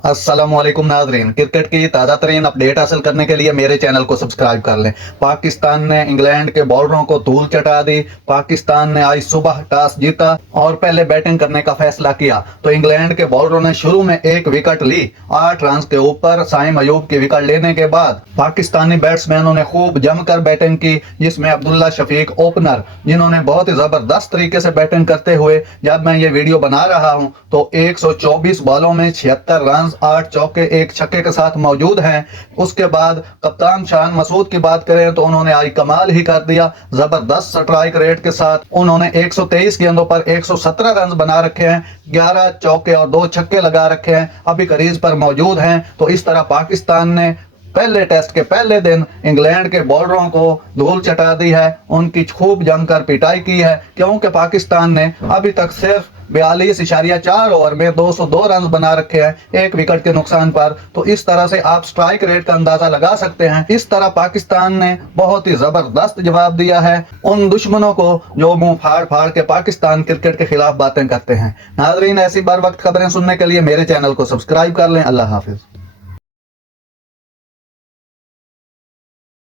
अस्सलामुअलैकुम नाज़रीन, क्रिकेट की ताज़ा तरीन अपडेट हासिल करने के लिए मेरे चैनल को सब्सक्राइब कर लें। पाकिस्तान ने इंग्लैंड के बॉलरों को धूल चटा दी। पाकिस्तान ने आज सुबह टॉस जीता और पहले बैटिंग करने का फैसला किया तो इंग्लैंड के बॉलरों ने शुरू में एक विकेट ली। 8 रन के ऊपर साइम अयूब की विकेट लेने के बाद पाकिस्तानी बैट्समैनों ने खूब जमकर बैटिंग की, जिसमें अब्दुल्ला शफीक ओपनर, जिन्होंने बहुत ही जबरदस्त तरीके से बैटिंग करते हुए, जब मैं ये वीडियो बना रहा हूं तो 124 बॉलों में 76 रन, 8 चौके, 1 छक्के के साथ मौजूद हैं। उसके बाद कप्तान शान मसूद की बात करें तो उन्होंने आज कमाल ही कर दिया। जबरदस्त स्ट्राइक रेट के साथ उन्होंने 123 गेंदों पर 117 रन बना रखे हैं, 11 चौके और 2 छक्के लगा रखे हैं, अभी क्रीज पर मौजूद हैं। तो इस तरह पाकिस्तान ने पहले टेस्ट के पहले दिन इंग्लैंड के बॉलरों को धूल चटा दी है, उनकी खूब जमकर पिटाई की है, क्योंकि पाकिस्तान ने अभी तक सिर्फ 42.4 ओवर में 202 रन बना रखे हैं, 1 विकेट के नुकसान पर। तो इस तरह से आप स्ट्राइक रेट का अंदाजा लगा सकते हैं। इस तरह पाकिस्तान ने बहुत ही जबरदस्त जवाब दिया है उन दुश्मनों को जो मुंह फाड़ फाड़ के पाकिस्तान क्रिकेट के खिलाफ बातें करते हैं। नाजरीन, ऐसी बार वक्त खबरें सुनने के लिए मेरे चैनल को सब्सक्राइब कर लें। अल्लाह हाफिज।